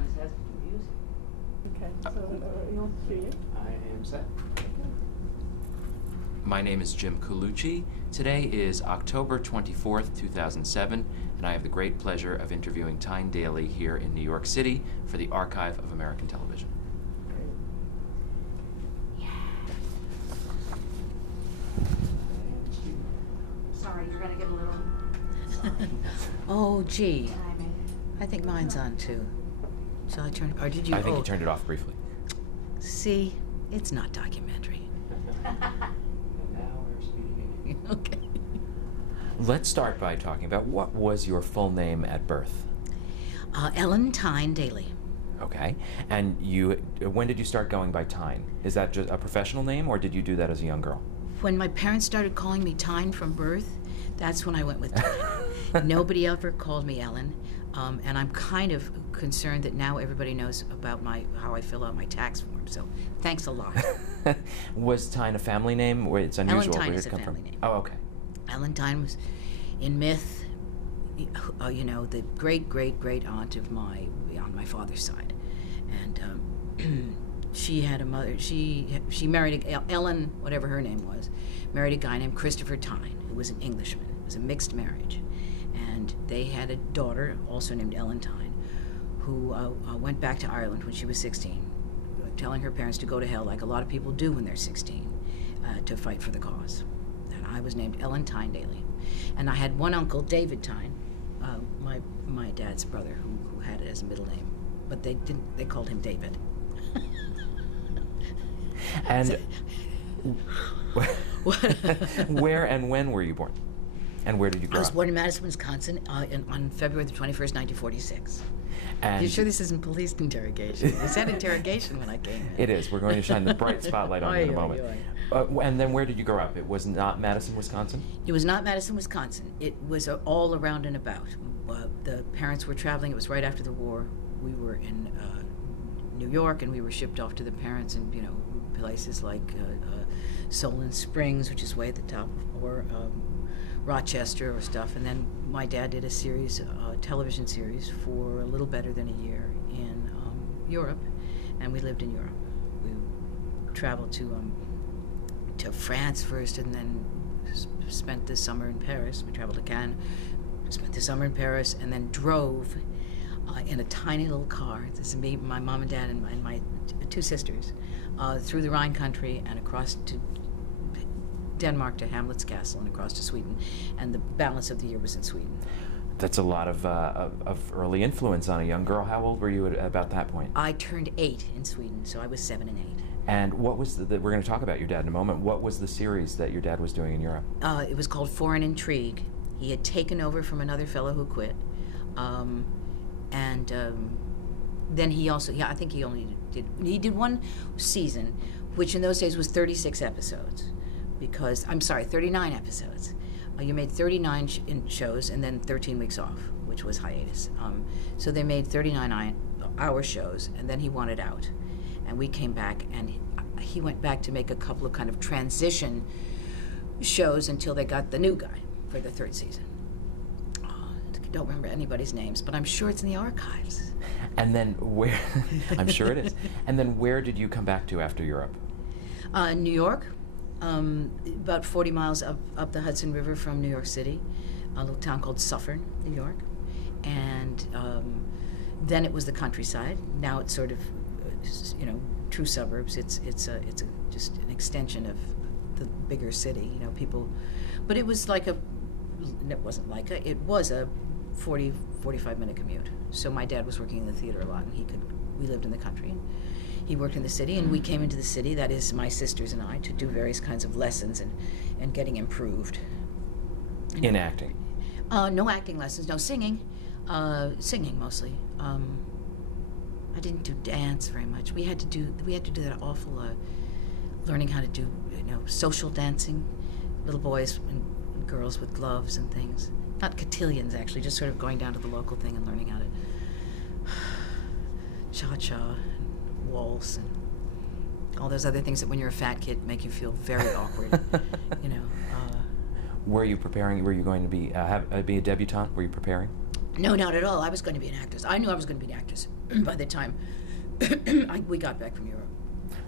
on his head to music. Okay, so you'll see you. I am set. My name is Jim Colucci. Today is October 24th, 2007, and I have the great pleasure of interviewing Tyne Daly here in New York City for the Archive of American Television. Sorry, you're gonna get a little... Oh, gee. I think mine's on too. Shall I turn, or did you? I think you turned it off briefly. See, it's not documentary. And now we're speaking. Okay. Let's start by talking about what was your full name at birth. Ellen Tyne Daly. Okay. And when did you start going by Tyne? Is that just a professional name, or did you do that as a young girl? When my parents started calling me Tyne from birth, that's when I went with Tyne. Nobody ever called me Ellen, and I'm kind of concerned that now everybody knows about how I fill out my tax form, so thanks a lot. Was Tyne a family name? It's unusual. Ellen Tyne Where is did a it come family from? name. Oh, okay. Ellen Tyne was, in myth, you know, the great aunt of on my father's side, and she had a mother. She married Ellen, whatever her name was, married a guy named Christopher Tyne, who was an Englishman. It was a mixed marriage, and they had a daughter also named Ellen Tyne, who went back to Ireland when she was 16, telling her parents to go to hell, like a lot of people do when they're 16, to fight for the cause. And I was named Ellen Tyne Daly, and I had one uncle, David Tyne, my dad's brother, who had it as a middle name, but they called him David. And where and when were you born? And where did you grow up? I was born in Madison, Wisconsin, on February the 21st, 1946. And You sure this isn't police interrogation? They said interrogation when I came in. it is. We're going to shine the bright spotlight on you in a moment. And then where did you grow up? It was not Madison, Wisconsin? It was not Madison, Wisconsin. It was all around and about. The parents were traveling. It was right after the war. We were in New York, and we were shipped off to the parents in, you know, places like Solon Springs, which is way at the top, or Rochester or stuff. And then my dad did a series, television series, for a little better than a year in Europe, and we lived in Europe. We traveled to France first, and then spent the summer in Paris. We traveled to Cannes, spent the summer in Paris, and then drove in a tiny little car. This is me, my mom and dad, and my two sisters, through the Rhine country and across to Denmark to Hamlet's Castle and across to Sweden. And the balance of the year was in Sweden. That's a lot of early influence on a young girl. How old were you at about that point? I turned 8 in Sweden, so I was 7 and 8. And what was we're going to talk about your dad in a moment. What was the series that your dad was doing in Europe? It was called Foreign Intrigue. He had taken over from another fellow who quit. Then he also, I think he only did one season, which in those days was 36 episodes. Because, I'm sorry, 39 episodes. You made 39 shows and then 13 weeks off, which was hiatus. So they made 39-hour shows, and then he wanted out. And we came back, and he went back to make a couple of kind of transition shows until they got the new guy for the 3rd season. I don't remember anybody's names, but I'm sure it's in the archives. And then where, I'm sure it is. And then where did you come back to after Europe? New York, about 40 miles up the Hudson River from New York City, a little town called Suffern, New York. And then it was the countryside. Now it's sort of, you know, true suburbs. It's just an extension of the bigger city, you know, people. But it was like it was a 45-minute commute. So my dad was working in the theater a lot, and we lived in the country. And he worked in the city, and we came into the city, that is my sisters and I, to do various kinds of lessons and getting improved. In acting? No acting lessons, no singing. Singing mostly. I didn't do dance very much. We had to do that awful learning how to do, you know, social dancing, little boys and girls with gloves and things. Not cotillions, actually, just sort of going down to the local thing and learning how to cha-cha and waltz and all those other things that when you're a fat kid make you feel very awkward, you know. Were you preparing, were you going to be a debutante? Were you preparing? No, not at all. I was going to be an actress. I knew I was going to be an actress by the time we got back from Europe.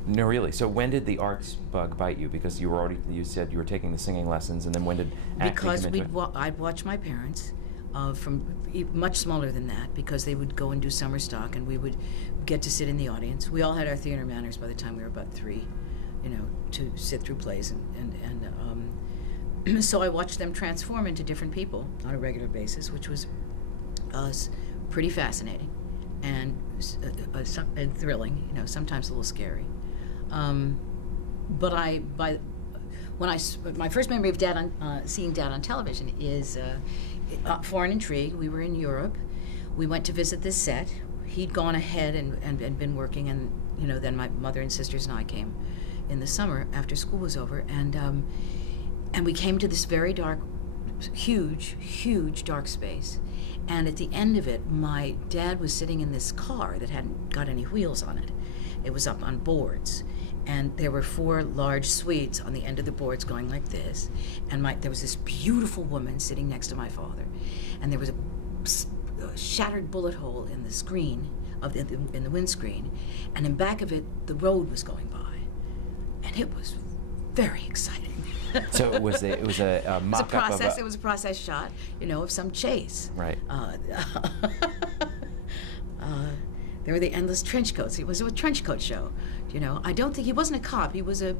No, really. So when did the arts bug bite you? Because you said you were taking the singing lessons, and then when did acting Because come into it? I'd watch my parents from much smaller than that, because they would go and do summer stock, and we would get to sit in the audience. We all had our theater manners by the time we were about 3, to sit through plays, and so I watched them transform into different people on a regular basis, which was pretty fascinating and thrilling. Sometimes a little scary. But my first memory of seeing Dad on television is Foreign Intrigue. We were in Europe. We went to visit this set. He'd gone ahead and been working, and then my mother and sisters and I came in the summer after school was over, and we came to this very dark, huge dark space. And at the end of it, my dad was sitting in this car that hadn't got any wheels on it. It was up on boards. And there were 4 large suites on the end of the boards going like this. And there was this beautiful woman sitting next to my father. And there was a shattered bullet hole in the screen, in the windscreen. And in back of it, the road was going by. And it was very exciting. So it was a mock-up of It was a process shot, of some chase. Right. There were the endless trench coats. It was a trench coat show. I don't think he wasn't a cop. He was a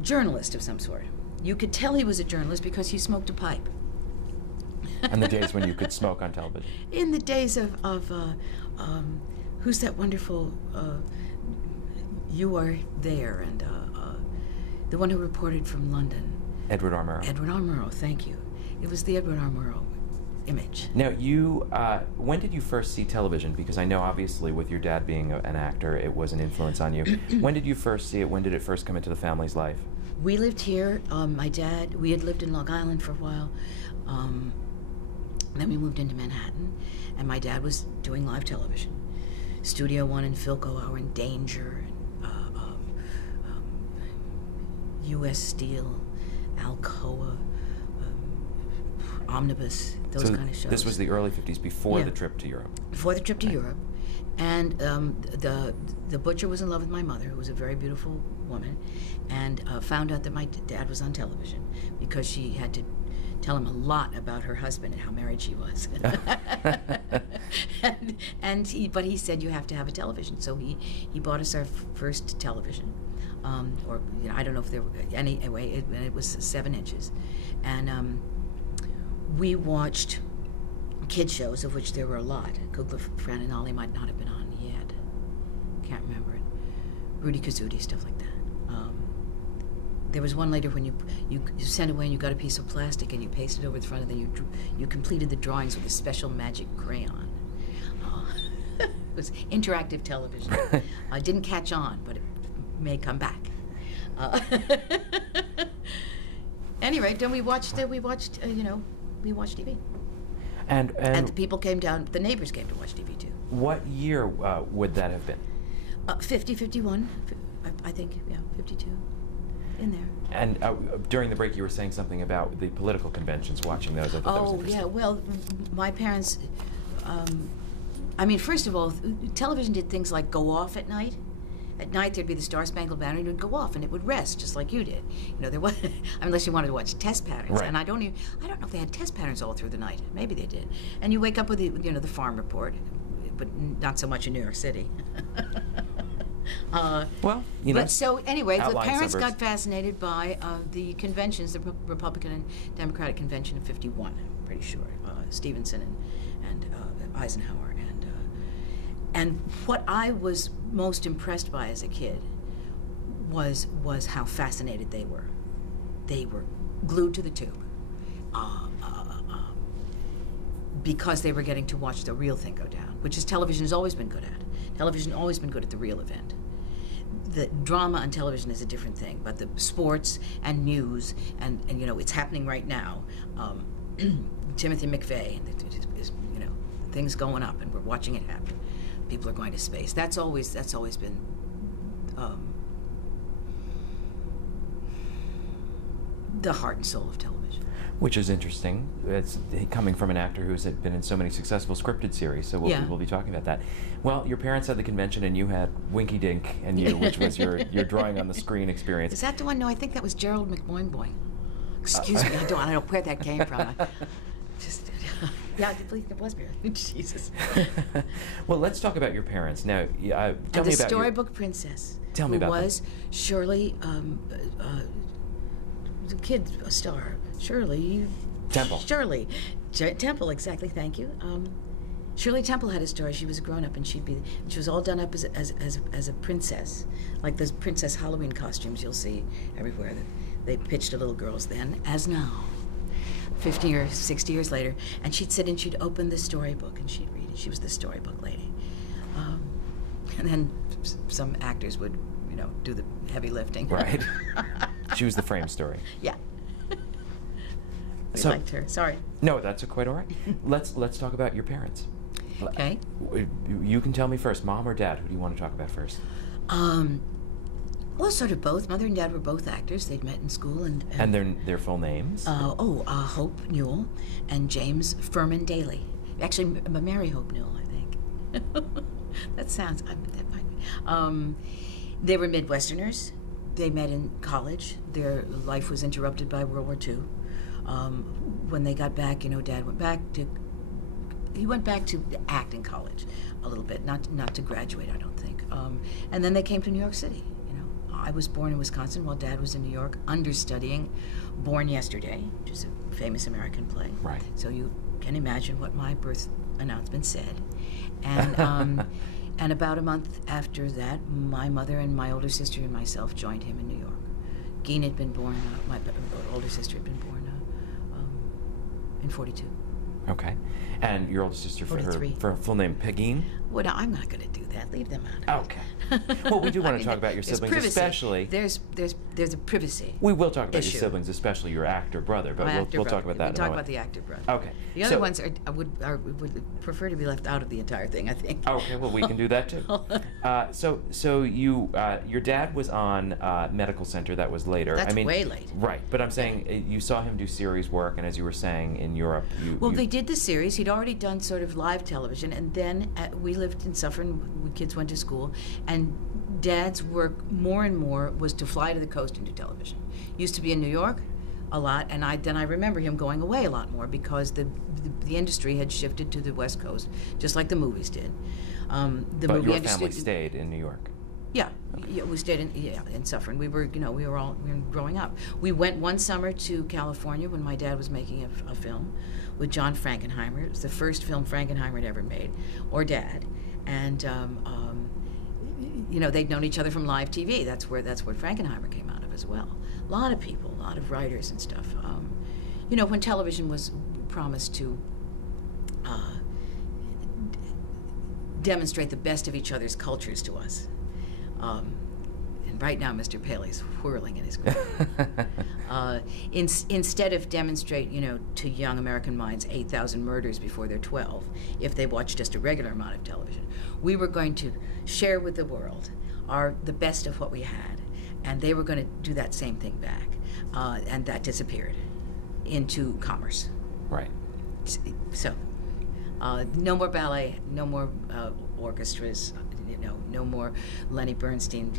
journalist of some sort. You could tell he was a journalist because he smoked a pipe. And the days when you could smoke on television. In the days of who's that wonderful You Are There, and the one who reported from London. Edward R. Murrow. Edward R. Murrow, thank you. It was the Edward R. Murrow image. Now, when did you first see television? Because I know, obviously, with your dad being an actor, it was an influence on you. When did you first see it? When did it first come into the family's life? We lived here. My dad, we had lived in Long Island for a while. Then we moved into Manhattan, and my dad was doing live television. Studio One and Philco Hour and Danger, and U.S. Steel, Alcoa, Omnibus, those kind of shows. This was the early 50s, before the trip to Europe. Before the trip to Europe. And the butcher was in love with my mother, who was a very beautiful woman, and found out that my dad was on television because she had to tell him a lot about her husband and how married she was. But he said, you have to have a television. So he bought us our first television. I don't know if there were anyway, it was 7 inches. And we watched kid shows, of which there were a lot. Kugler, Fran and Ollie might not have been on yet. Can't remember it. Rudy Kazuti, stuff like that. There was one later when you sent away and you got a piece of plastic and you pasted over the front, and then you completed the drawings with a special magic crayon. It was interactive television. Didn't catch on, but it may come back. Anyway, then we watched TV. And the people came down. The neighbors came to watch TV too. What year would that have been? 50, 51, I think. Yeah, 52. In there. And during the break, you were saying something about the political conventions, watching those. I thought that was interesting. Yeah. Well, my parents. First of all, television did things like go off at night. At night, there'd be the Star Spangled Banner, and it would go off, and it would rest, just like you did. There was, unless you wanted to watch test patterns. Right. And I don't know if they had test patterns all through the night. Maybe they did. And you wake up with the farm report, but not so much in New York City. But so anyway, the parents got fascinated by the conventions, the Republican and Democratic Convention of '51. I'm pretty sure Stevenson and Eisenhower, and what I was most impressed by as a kid was how fascinated they were. They were glued to the tube because they were getting to watch the real thing go down, which is television has always been good at. Television has always been good at the real event. The drama on television is a different thing, but the sports and news and it's happening right now. Timothy McVeigh, and things going up, and we're watching it happen. People are going to space. That's always been the heart and soul of television. Which is interesting. It's coming from an actor who's been in so many successful scripted series, so we'll be talking about that. Well, your parents had the convention, and you had Winky Dink and You, which was your drawing on the screen experience. Is that the one? No, I think that was Gerald McBoing Boing. Excuse me, I don't know where that came from. Yeah, please, it was me. Jesus. Well, let's talk about your parents now. Tell me about the storybook princess. Tell me about who was Shirley, the kid star. Shirley Temple. Shirley Temple, exactly. Thank you. Shirley Temple had a story. She was a grown-up, and she was all done up as a princess, like those princess Halloween costumes you'll see everywhere. That they pitched to little girls then, as now. 50 or 60 years later, and she'd sit and she'd open the storybook and she'd read it. She was the storybook lady. And then some actors would, do the heavy lifting. Right. She was the frame story. Yeah. We liked her. Sorry. No, that's quite all right. Let's talk about your parents. Okay. You can tell me first, mom or dad? Who do you want to talk about first? Well, sort of both. Mother and Dad were both actors. They'd met in school, and their full names? Hope Newell and James Furman Daly. Actually, Mary Hope Newell, I think. That might be. They were Midwesterners. They met in college. Their life was interrupted by World War II. When they got back, Dad went back to act in college a little bit, not to graduate, I don't think. And then they came to New York City. I was born in Wisconsin while Dad was in New York, understudying Born Yesterday, which is a famous American play. Right. So you can imagine what my birth announcement said. And and about a month after that, my mother and my older sister and myself joined him in New York. Geen had been born, my older sister had been born in 42. Okay. And your older sister, for 43. her full name, Pegeen? Well, no, I'm not going to do that. Leave them out of it. Okay. Well, we do want to talk about your siblings, privacy. especially. There's a privacy. We will talk about issue. your siblings, especially your actor brother, but we'll talk about that in a We'll talk moment. about the actor brother. Okay. The other ones would prefer to be left out of the entire thing, I think. Okay, well, we can do that too. So your dad was on Medical Center. That was later. That's way late. Right, but I'm saying you saw him do series work, and as you were saying, in Europe, they did the series. He'd already done sort of live television, and then we lived in Suffern. We kids went to school, and Dad's work more and more was to fly to the coast and do television. Used to be in New York a lot, and I remember him going away a lot more because the industry had shifted to the West Coast, just like the movies did. But your family stayed in New York. Yeah, we stayed in Suffern. We were growing up. We went one summer to California when my dad was making a film with John Frankenheimer. It was the first film Frankenheimer had ever made, or Dad, and they'd known each other from live TV. That's where Frankenheimer came out of as well. A lot of people, a lot of writers and stuff. When television was promised to demonstrate the best of each other's cultures to us. And right now, Mr. Paley's whirling in his grave. Instead of demonstrate, to young American minds 8,000 murders before they're 12, if they watch just a regular amount of television, we were going to share with the world the best of what we had, and they were going to do that same thing back, and that disappeared into commerce. Right. So, no more ballet, no more orchestras. No more Lenny Bernstein.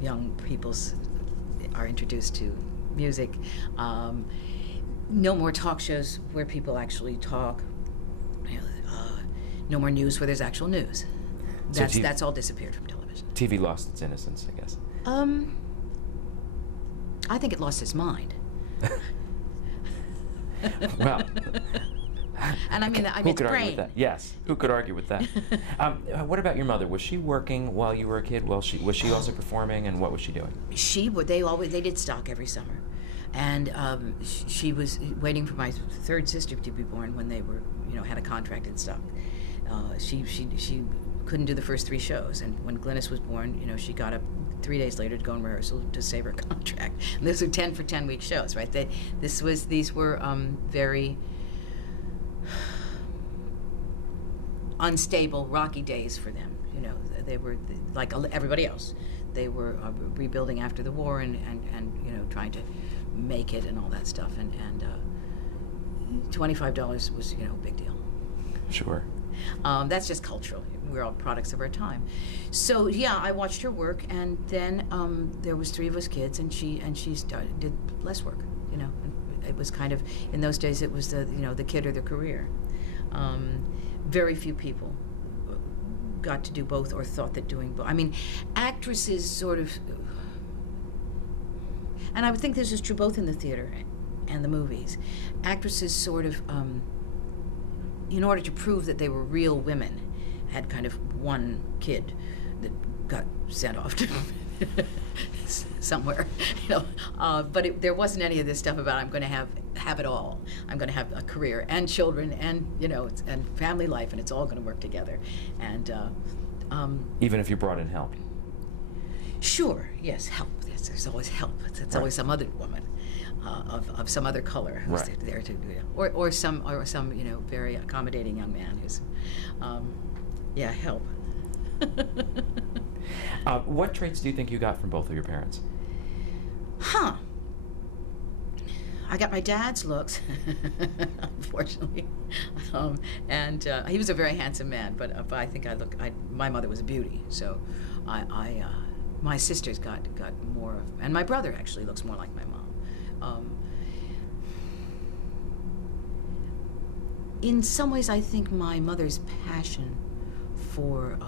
Young peoples are introduced to music. No more talk shows where people actually talk. No more news where there's actual news. That's all disappeared from television. TV lost its innocence, I guess. I think it lost its mind. Well. And I mean who its could brain. argue with that? Yes. Who could argue with that? What about your mother? Was she working while you were a kid? Was she also performing, and what was she doing? They did stock every summer, and she was waiting for my third sister to be born when they were had a contract in stock. She couldn't do the first 3 shows, and when Glynis was born, she got up 3 days later to go in rehearsal to save her contract. And those were 10 for 10 week shows, right? These were very unstable, rocky days for them. They were like everybody else. They were rebuilding after the war and trying to make it and all that stuff. And $25 was, a big deal. Sure. That's just cultural. We're all products of our time. So yeah, I watched her work, and then there was 3 of us kids, and she did less work. It was kind of, in those days, it was the kid or the career. Very few people got to do both or thought that doing both. I mean, actresses sort of, and I would think this is true both in the theater and the movies. Actresses sort of, in order to prove that they were real women, had kind of one kid that got sent off to somewhere, but there wasn't any of this stuff about I'm going to have it all. I'm going to have a career and children and and family life, and it's all going to work together. And even if you brought in help. Sure, yes, help. Yes, there's always help. It's always some other woman of some other color who's there to, or some very accommodating young man who's, help. What traits do you think you got from both of your parents? I got my dad's looks, unfortunately, and he was a very handsome man. But I think my mother was a beauty, so my sisters got more of, and my brother actually looks more like my mom. In some ways, I think my mother's passion for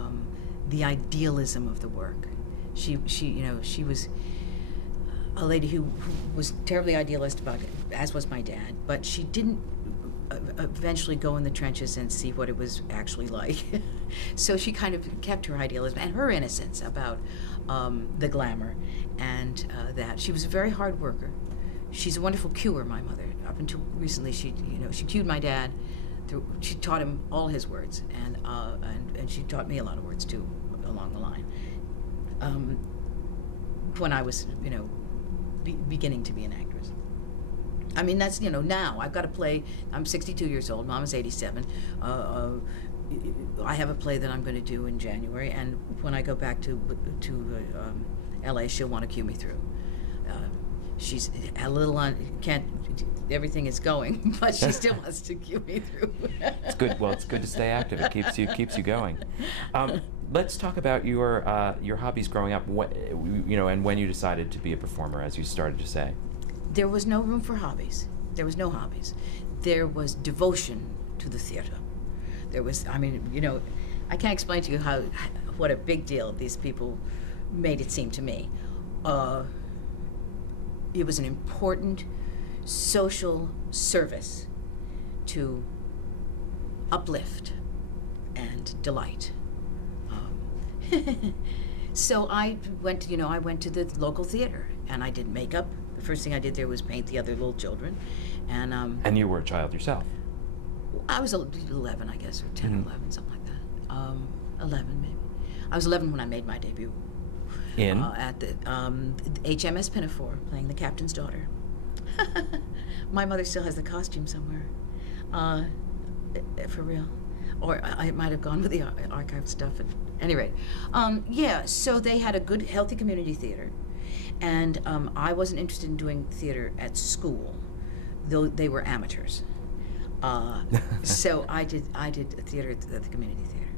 the idealism of the work. She was a lady who was terribly idealist about it, as was my dad, but she didn't eventually go in the trenches and see what it was actually like. So she kind of kept her idealism and her innocence about the glamour, and that she was a very hard worker. She's a wonderful cuer, my mother. Up until recently, she cued my dad. She taught him all his words, and she taught me a lot of words too, along the line. When I was, beginning to be an actress. I mean, that's, now I've got a play. I'm 62 years old. Mom is 87. I have a play that I'm going to do in January, and when I go back to L.A., she'll want to cue me through. She's a little everything is going, but she still wants to cue me through. It's good. Well, it's good to stay active. It keeps you going. Let's talk about your hobbies growing up. And when you decided to be a performer, as you started to say. There was no room for hobbies. There was no hobbies. There was devotion to the theater. There was, I can't explain to you what a big deal these people made it seem to me. It was an important social service to uplift and delight. So I went to the local theater, and I did makeup. The first thing I did there was paint the other little children, and And you were a child yourself. I was 11, I guess, or 10 or 11, something like that. 11 maybe. I was 11 when I made my debut. In? At the HMS Pinafore, playing the captain's daughter. My mother still has the costume somewhere. For real. Or I might have gone with the archive stuff. At any rate. So they had a good, healthy community theater. And I wasn't interested in doing theater at school, though they were amateurs. So I did theater at the community theater.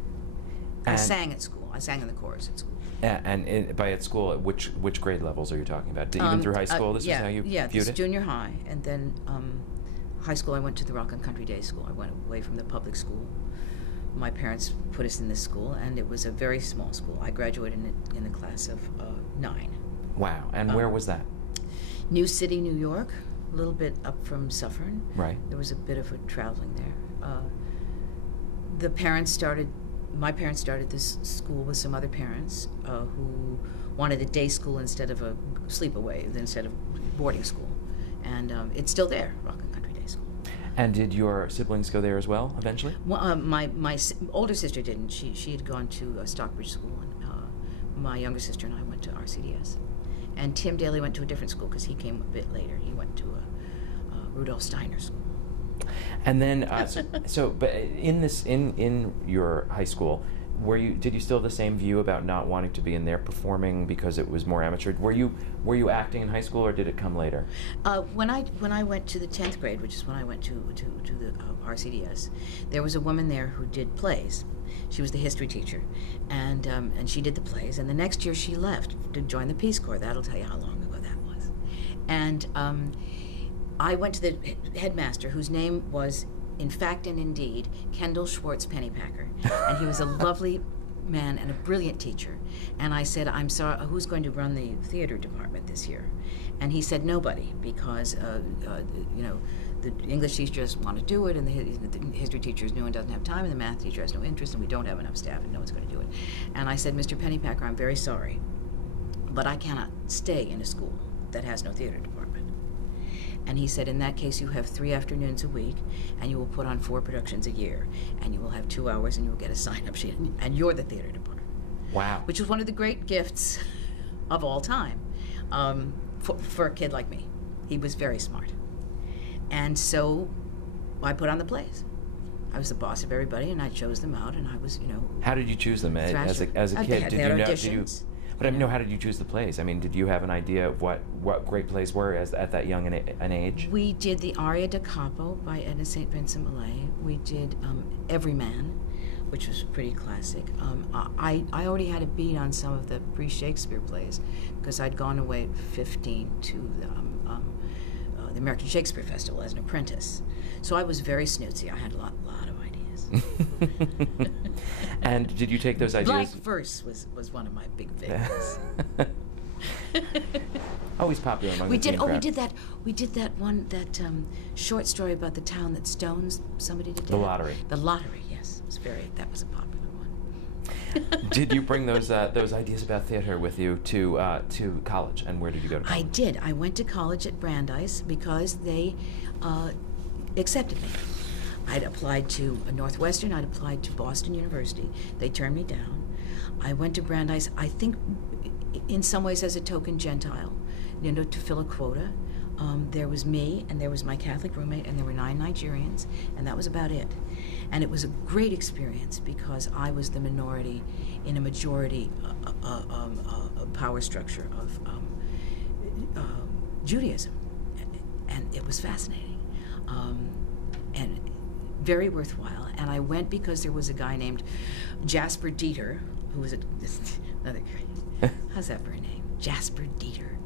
I sang at school. I sang in the chorus at school. And by at school, which grade levels are you talking about? Even through high school, this is how you viewed this it? Junior high, and then high school. I went to the Rock and Country Day School. I went away from the public school. My parents put us in this school, and it was a very small school. I graduated in a class of 9. Wow! And where was that? New City, New York, a little bit up from Suffern. Right. There was a bit of a traveling there. My parents started this school with some other parents who wanted a day school instead of a sleepaway, instead of boarding school. And it's still there, Rock and Country Day School. And did your siblings go there as well, eventually? Well, my older sister didn't. She had gone to Stockbridge School, and my younger sister and I went to RCDS. And Tim Daly went to a different school because he came a bit later. He went to a Rudolf Steiner school. And then, but in your high school, did you still have the same view about not wanting to be in there performing because it was more amateur? Were you acting in high school, or did it come later? When I went to the 10th grade, which is when I went to the RCDS, there was a woman there who did plays. She was the history teacher, and she did the plays. And the next year she left to join the Peace Corps. That'll tell you how long ago that was. And I went to the headmaster, whose name was, in fact and indeed, Kendall Schwartz Pennypacker, and he was a lovely man and a brilliant teacher. And I said, "I'm sorry, who's going to run the theater department this year?" And he said, "Nobody, because you know, the English teacher doesn't want to do it, and the history teacher is new and doesn't have time, and the math teacher has no interest, and we don't have enough staff, and no one's going to do it." And I said, "Mr. Pennypacker, I'm very sorry, but I cannot stay in a school that has no theater department." And he said, "In that case, you have 3 afternoons a week, and you will put on 4 productions a year, and you will have 2 hours, and you will get a sign-up sheet, and you're the theater department." Wow. Which was one of the great gifts of all time for a kid like me. He was very smart. And so I put on the plays. I was the boss of everybody, and I chose them out, and I was, you know. How did you choose them as a kid? They had auditions. But I mean, how did you choose the plays? I mean, did you have an idea of what great plays were at that young an age? We did the Aria da Capo by Edna St. Vincent Millay. We did Every Man, which was pretty classic. I already had a beat on some of the pre-Shakespeare plays because I'd gone away at 15 to the American Shakespeare Festival as an apprentice. So I was very snootsy. I had a lot of ideas. And did you take those ideas? Black verse was one of my big favorites. Always popular among we the teen did. Oh, crowd. we did that short story about the town that stones somebody to death. The Lottery. The Lottery. Yes, that was a popular one. Did you bring those ideas about theater with you to college? And where did you go to college? I did. I went to college at Brandeis because they accepted me. I'd applied to Northwestern. I'd applied to Boston University. They turned me down. I went to Brandeis, I think, in some ways as a token Gentile, you know, to fill a quota. There was me, and there was my Catholic roommate, and there were 9 Nigerians, and that was about it. And it was a great experience because I was the minority in a majority power structure of Judaism, and it was fascinating and very worthwhile. And I went because there was a guy named Jasper Dieter, who was another guy. How's that for a name? Jasper Dieter.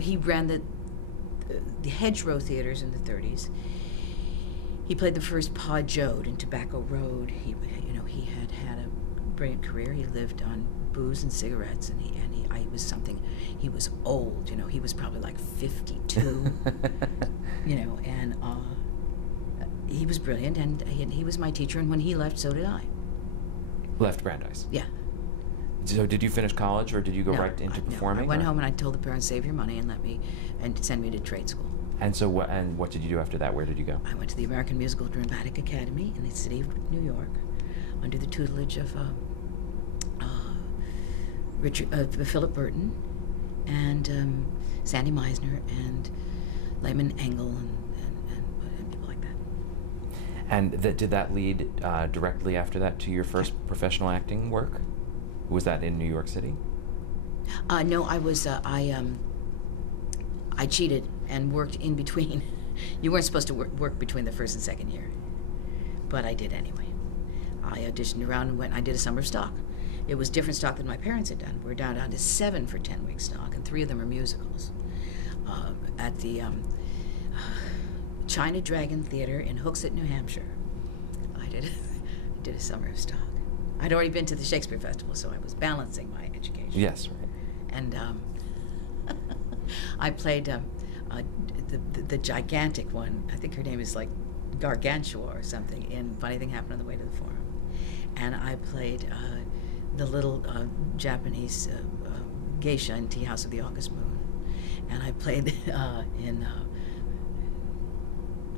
He ran the Hedgerow theaters in the 30s. He played the first Pa Jode in Tobacco Road. He had a brilliant career. He lived on booze and cigarettes, and he was old. You know, he was probably like 52. You know, and he was brilliant, and he was my teacher. And when he left, so did I. Left Brandeis. Yeah. So did you finish college, or did you go right into performing? I went home and I told the parents, save your money and send me to trade school. And so what did you do after that? Where did you go? I went to the American Musical Dramatic Academy in the city of New York, under the tutelage of Philip Burton and Sandy Meisner and Lehman Engel and people like that. And did that lead directly after that to your first professional acting work? Was that in New York City? No, I was. I cheated and worked in between. You weren't supposed to work between the first and second year, but I did anyway. I auditioned around and went. I did a summer of stock. It was different stock than my parents had done. We're down to 7 for 10-week stock, and 3 of them are musicals. At the China Dragon Theater in Hooksett, New Hampshire. I did a summer of stock. I'd already been to the Shakespeare Festival, so I was balancing my education. Yes, right. And I played the gigantic one. I think her name is like Gargantua or something in Funny Thing Happened on the Way to the Forum. And I played the little Japanese geisha in Tea House of the August Moon. And I played in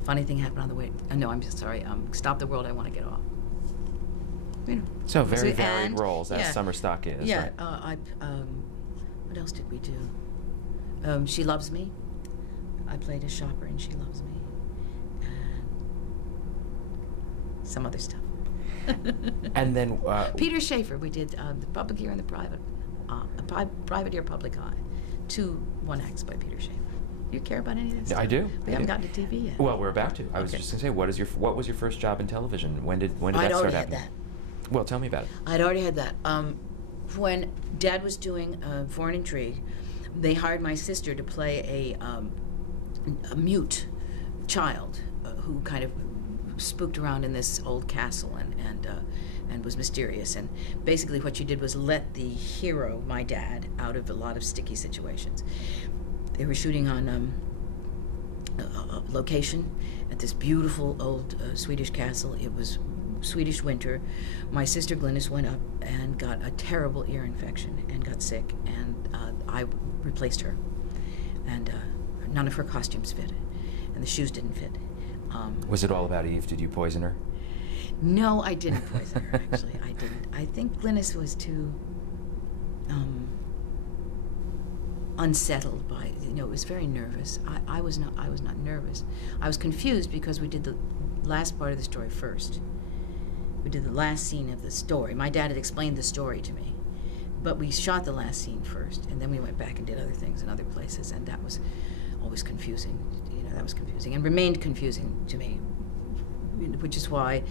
Funny Thing Happened on the Way... no, I'm sorry. Stop the World, I Want to Get Off. You know. So very varied roles, as summer stock is, yeah, right? What else did we do? She Loves Me. I played a shopper in She Loves Me. And some other stuff. And then Peter Schaefer, we did the public ear and the private ear public eye. 2 one-acts by Peter Schaefer. You care about any of this? I do. We haven't gotten to TV yet. Well, we're about to. I was Okay. just going to say, what was your first job in television? When did I'd that start already had happening? that. Well, tell me about it. I'd already had that. When Dad was doing Foreign Intrigue, they hired my sister to play a mute child who kind of spooked around in this old castle and was mysterious. And basically what she did was let the hero, my dad, out of a lot of sticky situations. They were shooting on a location at this beautiful old Swedish castle. It was Swedish winter. My sister Glynis went up and got a terrible ear infection and got sick, and I replaced her. And none of her costumes fit, and the shoes didn't fit. Was it all about Eve? Did you poison her? No, I didn't poison her, actually. I didn't. I think Glynis was too unsettled by, it was very nervous. I was not nervous. I was confused because we did the last part of the story first. We did the last scene of the story. My dad had explained the story to me, but we shot the last scene first, and then we went back and did other things in other places, and that was always confusing. That was confusing and remained confusing to me, which is why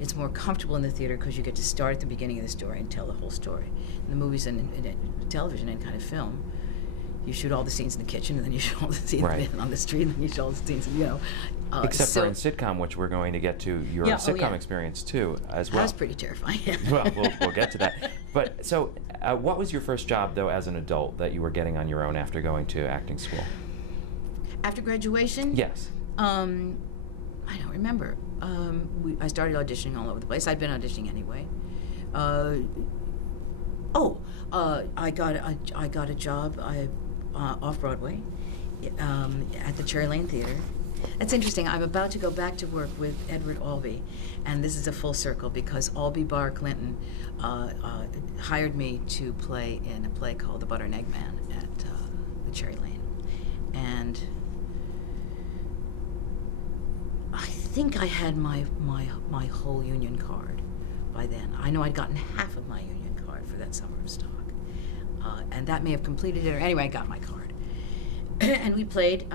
it's more comfortable in the theater, because you get to start at the beginning of the story and tell the whole story. In the movies and in television and kind of film, you shoot all the scenes in the kitchen, and then you shoot all the scenes on the street, and then you shoot all the scenes, Except for in sitcom, which we're going to get to your sitcom experience too, as well. That was pretty terrifying. Well, we'll get to that. But so, what was your first job though, as an adult, that you were getting on your own after going to acting school? After graduation? Yes. I don't remember. I started auditioning all over the place. I'd been auditioning anyway. I got a job off Broadway at the Cherry Lane Theater. It's interesting. I'm about to go back to work with Edward Albee, and this is a full circle because Albee Barr Clinton hired me to play in a play called The Butter and Egg Man at the Cherry Lane, and I think I had my whole union card by then. I know I'd gotten half of my union card for that summer of stock, and that may have completed it. Or anyway, I got my card, and we played.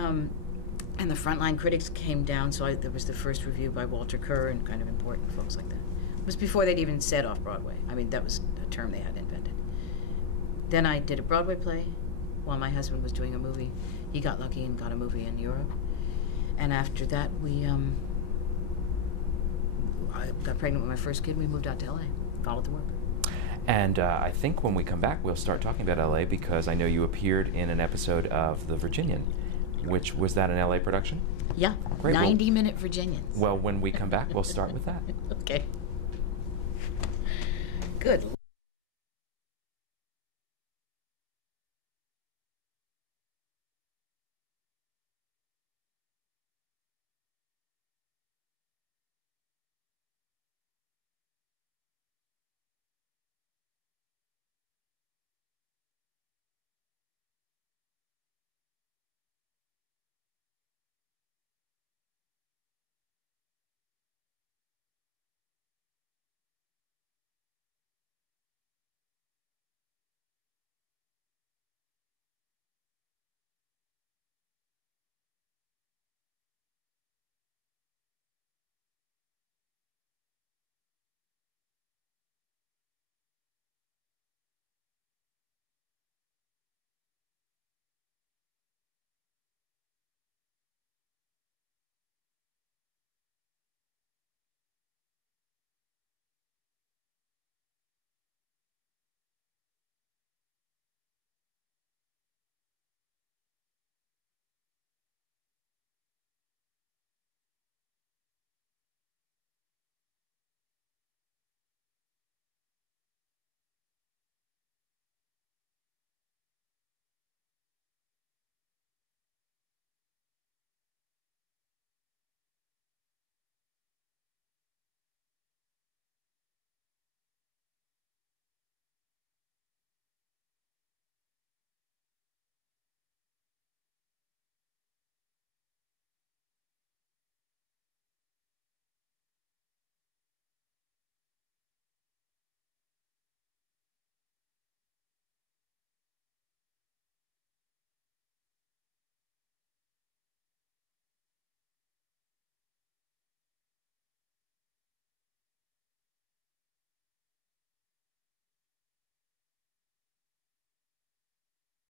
And the frontline critics came down, so there was the first review by Walter Kerr and kind of important folks like that. It was before they'd even said off-Broadway. I mean, that was a term they had invented. Then I did a Broadway play while my husband was doing a movie. He got lucky and got a movie in Europe. And after that, I got pregnant with my first kid. We moved out to L.A., followed the work. And I think when we come back, we'll start talking about L.A. because I know you appeared in an episode of The Virginian. Which, was that an LA production? Yeah, Great. 90-minute Virginians. Well, when we come back, we'll start with that. Okay. Good